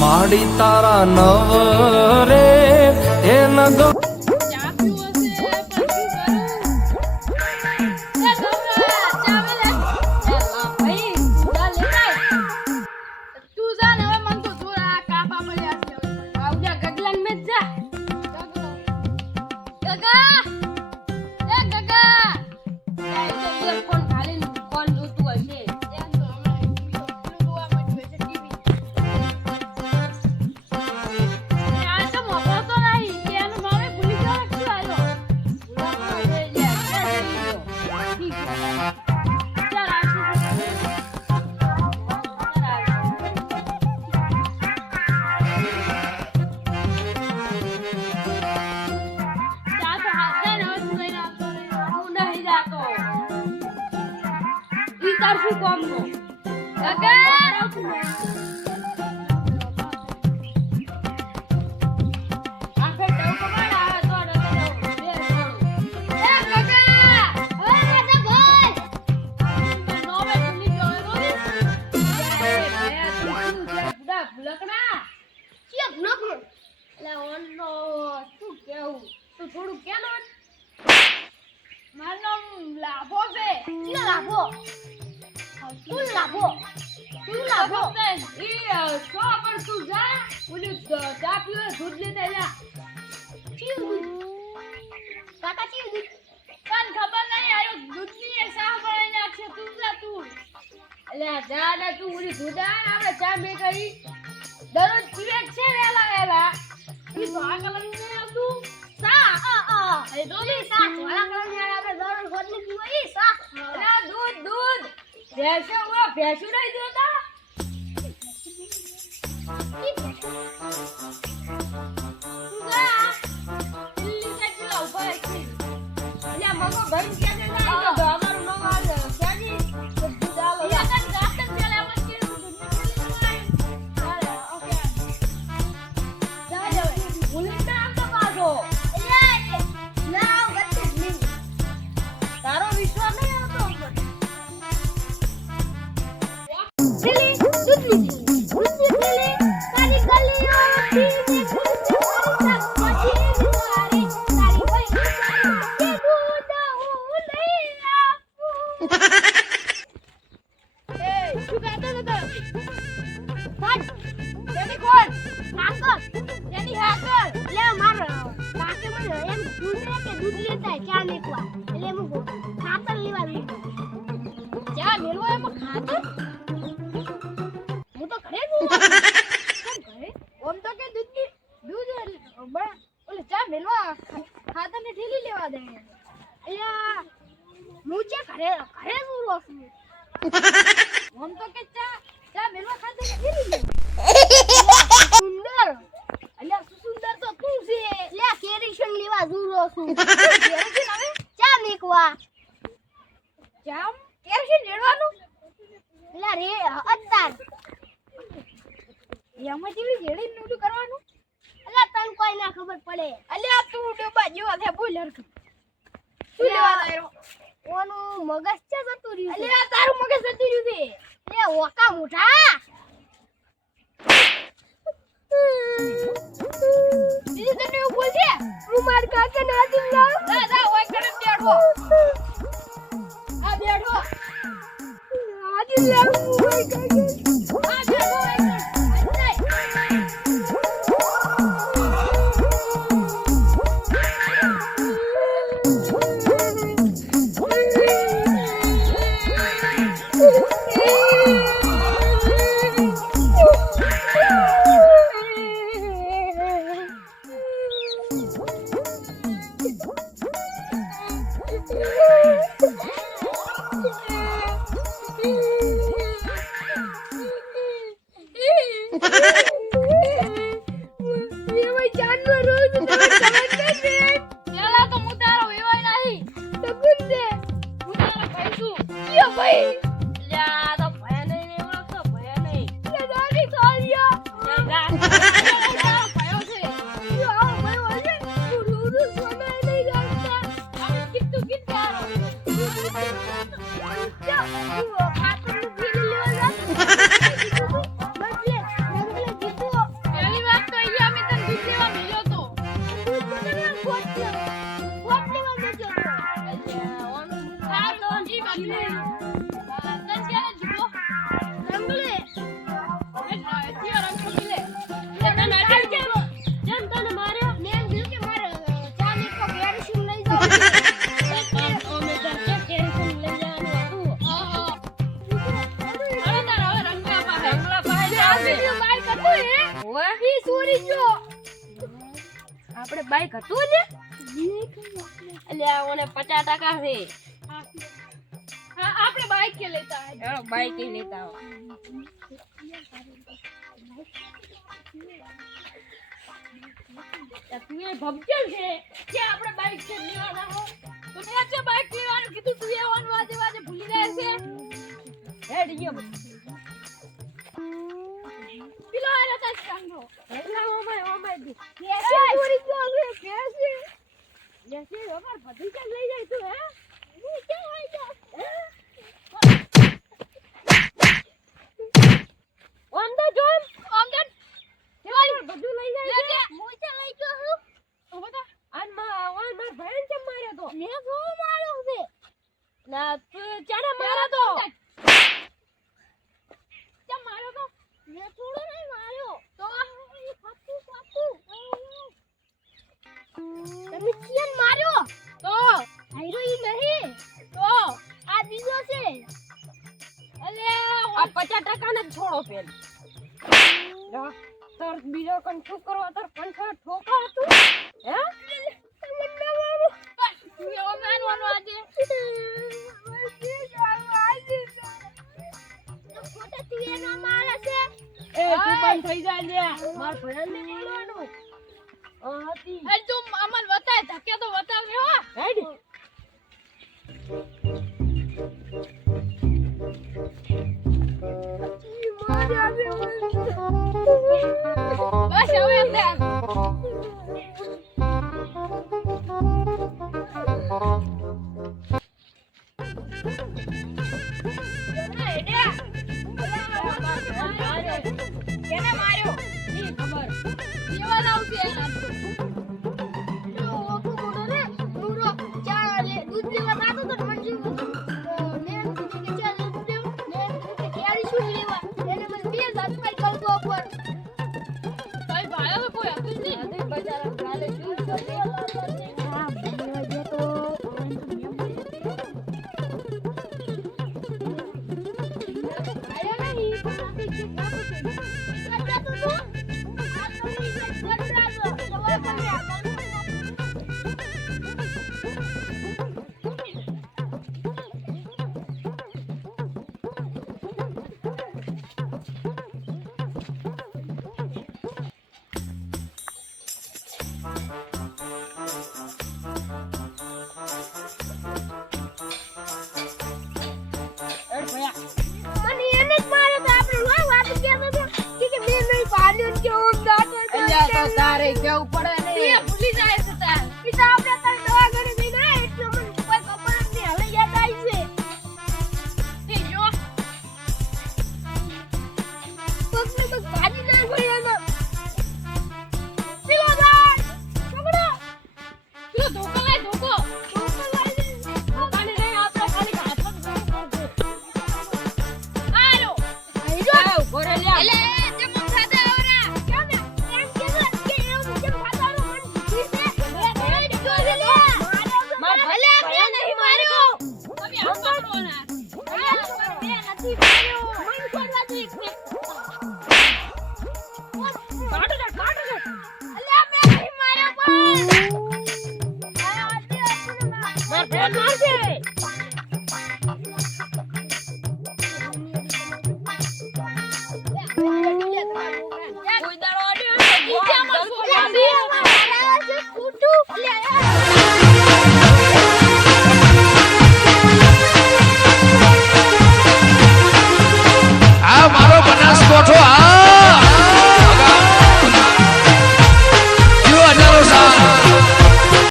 માડી તારા નવરે એ નગો ઓય ઈ ચોરી ગયો આપણે બાઈક હતું ને અલ્યા ઓને 50% છે હા આપણે બાઈક કે લેતા આવો બાઈક કે લેતા આવો તું એ ભબકેલ છે કે આપણે બાઈક કે લેવાના હો તો મેં છે બાઈક લેવાનું કીધું તું એ ઓન વાજે વાજે ભૂલી જાય છે હેડ ગયો પેલો આ રતા સાંગો એટલા ઓમાય દી કેસે ચોરી ગયો છે કેસે યસે ઓમર બધું કે લઈ જાય તું હે હું કે હોય જા ઓમ ધ જોમ કેવાય બધું લઈ જાય છે હું કે લઈ ગયો હું ઓ બતા આન માર ભાઈ કેમ માર્યો તો મે જો માર્યો છે ના તું ચાને માર્યો તો કેમ માર્યો તો મે થોડો નહીં માર્યો તો ફાટુ તમે કેમ માર્યો તો આયરો ઈ નહીં તો આ બીજો છે અલે આ 50% ને છોડો પેલ તર બીજો કોણ છોકરો તર 50 ઠોકો હતું હે તમને મારો તું એવો માનવાનો આજે ખોટા તું એનો મારે છે એ તું બંધ થઈ જા લે માર ભયન ને બોલવાનું હતી એ તું અમન વતાય ધકે તો વતાવે હો હેડ બસ હવે લે કેને માર્યો ની ખબર કેવા લાવશે ઓ કોડો રે પૂરો ચા લે દૂધ લેવા જાતો તો મંજી ને કે ચા લે દૂધ ને કે કેરી શું લેવા એને મને 2000 રૂપિયા કરતો ઉપર કઈ ભાયો કોઈ હતું જ નહીં અરે બજાર કાલે શું હા બન્યો જે તો તારે કેવું પડે ને એ ભૂલી જાય છે તાર પિતા આપણે તાર દવા કરી દી ના એટલે મને કોઈ ખબર જ નહીં હવે યાદ આવી છે તે જો પગને પગ ભાજી ના હોય એમાં પીલો ભાઈ છોકરો પીલો ધોકો લાય ધોકો ધોકાને રે આપણે ખાલી હાથ જ કરજો આયો આયો ઘરે લ્યા એટલે ભલે કે નહીં માર્યો તમે આ પકડો ના ભલે બે નથી માર્યો